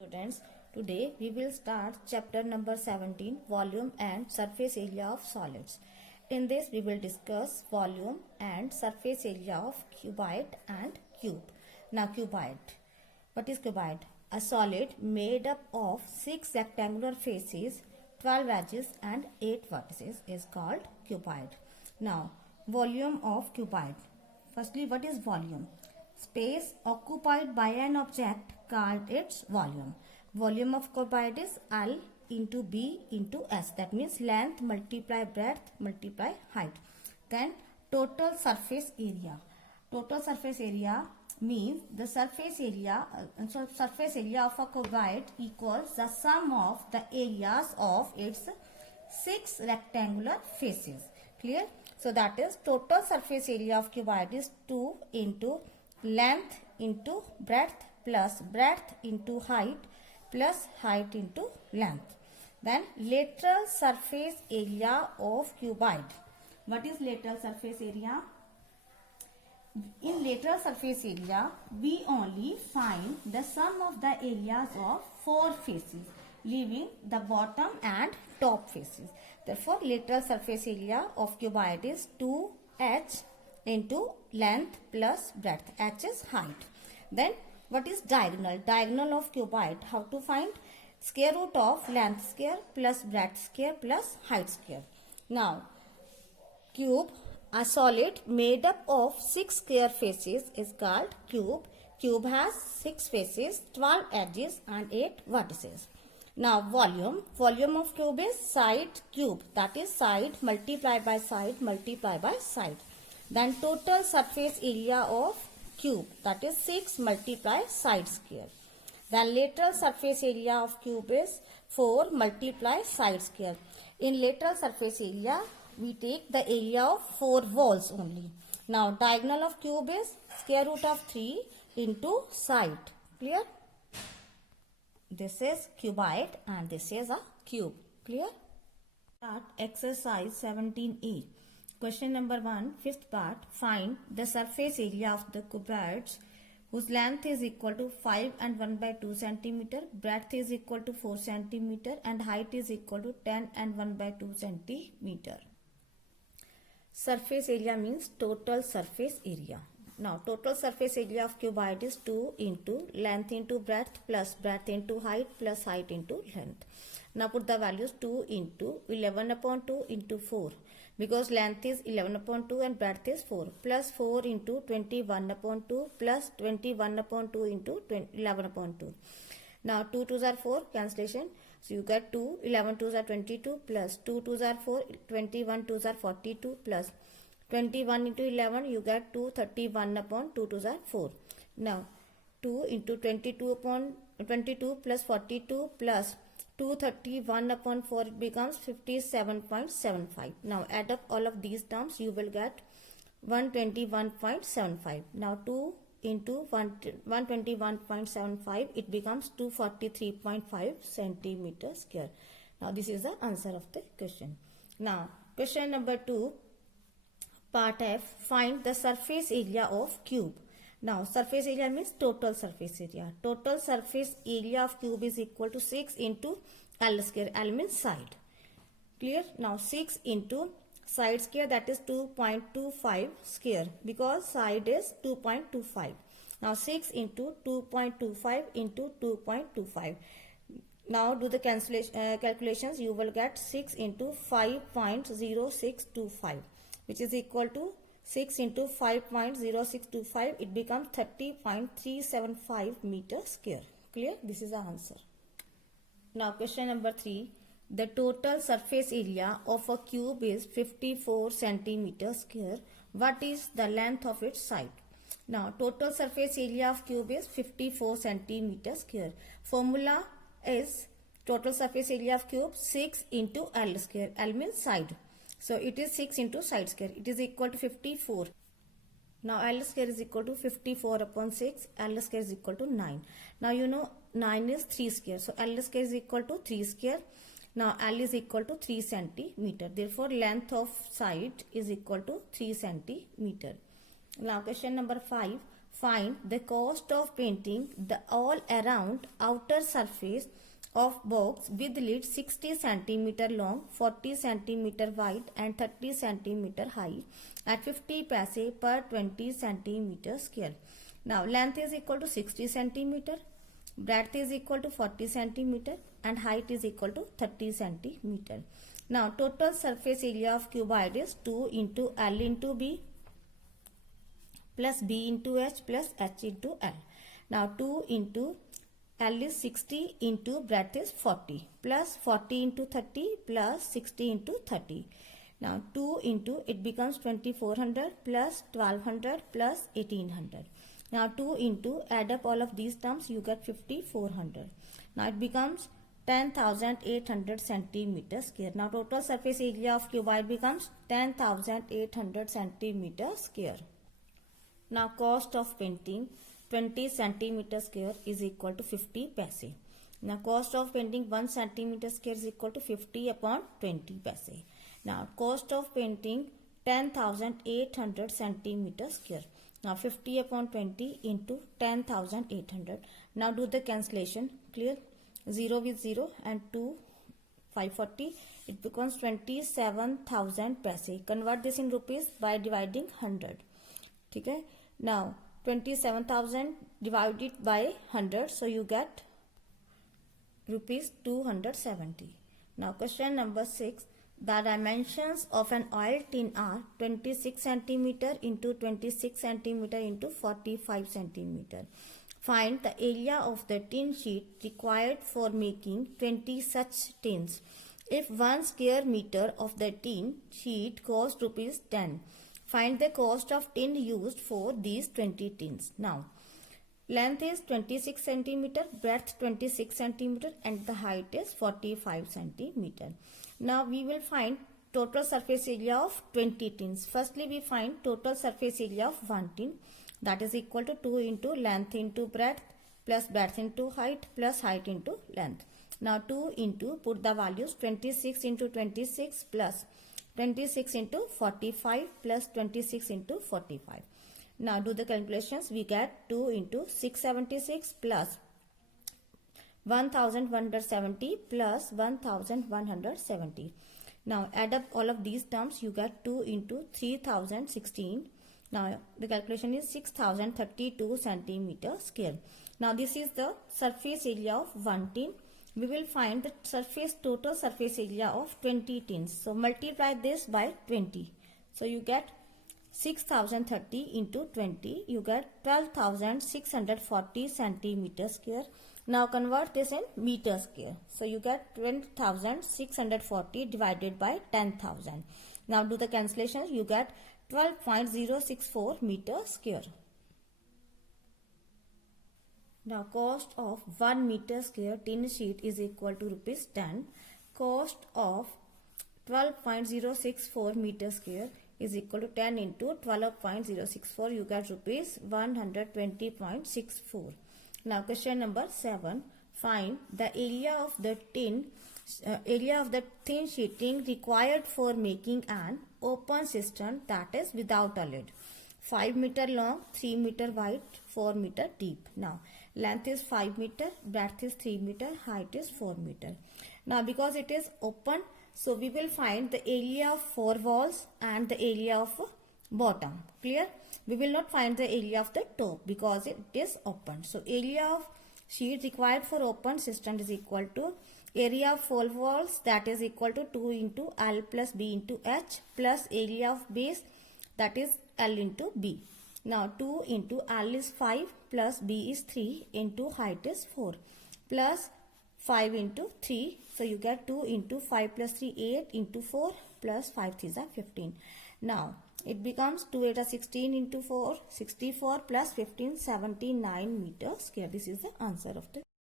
Students, today we will start chapter number 17, volume and surface area of solids. In this we will discuss volume and surface area of cuboid and cube. Now cuboid. What is cuboid? A solid made up of 6 rectangular faces, 12 edges and 8 vertices is called cuboid. Now volume of cuboid. Firstly, what is volume? Space occupied by an object called its volume. Volume of cuboid is L into B into S. That means length multiply breadth multiply height. Then total surface area. Total surface area means the surface area of a cuboid equals the sum of the areas of its 6 rectangular faces. Clear? So that is total surface area of cuboid is 2 into length into breadth plus breadth into height plus height into length. Then lateral surface area of cuboid. What is lateral surface area? In lateral surface area, we only find the sum of the areas of 4 faces, leaving the bottom and top faces. Therefore, lateral surface area of cuboid is 2h into length plus breadth. H is height. Then what is diagonal? Diagonal of cuboid. How to find? Square root of length square plus breadth square plus height square. Now cube, a solid made up of 6 square faces is called cube. Cube has 6 faces, 12 edges and 8 vertices. Now volume. Volume of cube is side cube. That is side multiply by side multiply by side. Then total surface area of cube, that is 6 multiply side square. Then lateral surface area of cube is 4 multiply side square. In lateral surface area, we take the area of 4 walls only. Now diagonal of cube is square root of 3 into side. Clear? This is cuboid and this is a cube. Clear? Start exercise 17A. Question number 1, fifth part. Find the surface area of the cuboids whose length is equal to 5 and 1 by 2 centimeter, breadth is equal to 4 centimeter and height is equal to 10 and 1 by 2 centimeter. Surface area means total surface area. Now total surface area of cuboid is 2 into length into breadth plus breadth into height plus height into length. Now put the values 2 into 11 upon 2 into 4. Because length is 11 upon 2 and breadth is 4 plus 4 into 21 upon 2 plus 21 upon 2 into 11 upon 2. Now 2 2s are 4, cancellation. So you get 2, 11 2s are 22 plus 2 2s are 4, 21 2s are 42 plus 21 into 11 you get 2, 31 upon 2 2s are 4. Now 2 into 22 upon 22 plus 42 plus 231 upon 4 it becomes 57.75. Now add up all of these terms you will get 121.75. Now 2 into 121.75 it becomes 243.5 centimeter square. Now this is the answer of the question. Now question number 2, part F. Find the surface area of cube. Now surface area means total surface area. Total surface area of cube is equal to 6 into L square. L means side. Clear? Now 6 into side square, that is 2.25 square because side is 2.25. Now 6 into 2.25 into 2.25. Now do the calculations. You will get 6 into 5.0625 which is equal to 6 into 5.0625, it becomes 30.375 meter square. Clear? This is the answer. Now question number 3. The total surface area of a cube is 54 centimeter square. What is the length of its side? Now total surface area of cube is 54 centimeter square. Formula is total surface area of cube 6 into L square. L means side. So it is 6 into side square. It is equal to 54. Now L square is equal to 54 upon 6. L square is equal to 9. Now you know 9 is 3 square. So L square is equal to 3 square. Now L is equal to 3 centimeter. Therefore length of side is equal to 3 centimeter. Now question number 5. find the cost of painting the all around outer surface of box with lid 60 cm long, 40 cm wide and 30 cm high at 50 paise per 20 cm square. Now length is equal to 60 cm, breadth is equal to 40 cm and height is equal to 30 cm. Now total surface area of cuboid is 2 into L into B plus B into H plus H into L. Now 2 into L is 60 into breadth is 40 plus 40 into 30 plus 60 into 30. Now 2 into it becomes 2400 plus 1200 plus 1800. Now 2 into add up all of these terms, you get 5400. Now it becomes 10,800 centimeter square. Now total surface area of cuboid becomes 10,800 centimeter square. Now cost of painting 20 centimeter square is equal to 50 paise. Now cost of painting 1 centimeter square is equal to 50 upon 20 paise. Now cost of painting 10,800 centimeter square. Now 50 upon 20 into 10,800. Now do the cancellation. Clear? 0 with 0 and 2 540. It becomes 27,000 paise. Convert this in rupees by dividing 100. Okay? Now 27,000 divided by 100, so you get rupees 270. Now question number 6. The dimensions of an oil tin are 26 cm into 26 cm into 45 cm. Find the area of the tin sheet required for making 20 such tins. If 1 square meter of the tin sheet cost rupees 10, find the cost of tin used for these 20 tins. Now, length is 26 cm, breadth 26 cm and the height is 45 cm. Now, we will find total surface area of 20 tins. Firstly, we find total surface area of 1 tin, that is equal to 2 into length into breadth plus breadth into height plus height into length. Now, 2 into, put the values 26 into 26 plus 26 into 45 plus 26 into 45. Now do the calculations. We get 2 into 676 plus 1170 plus 1170. Now add up all of these terms. You get 2 into 3016. Now the calculation is 6032 centimeter square. Now this is the surface area of 1 tin. We will find the total surface area of 20 tins. So multiply this by 20. So you get 6030 into 20. You get 12,640 centimeter square. Now convert this in meter square. So you get 20,640 divided by 10,000. Now do the cancellations. You get 12.064 meter square. Now cost of 1 meter square tin sheet is equal to rupees 10. Cost of 12.064 meter square is equal to 10 into 12.064. You get rupees 120.64. Now question number 7. Find the area of the thin sheeting required for making an open cistern, that is without a lid. 5 meter long, 3 meter wide, 4 meter deep. Now length is 5 meter, breadth is 3 meter, height is 4 meter. Now because it is open, so we will find the area of 4 walls and the area of bottom. Clear? We will not find the area of the top because it is open. So area of sheet required for open cistern is equal to area of 4 walls, that is equal to 2 into L plus B into H plus area of base, that is L into B. Now 2 into L is 5 plus B is 3 into height is 4 plus 5 into 3. So you get 2 into 5 plus 3 8 into 4 plus 5 3 is 15. Now it becomes 2 8 are 16 into 4 64 plus 15 79 meter square. This is the answer of the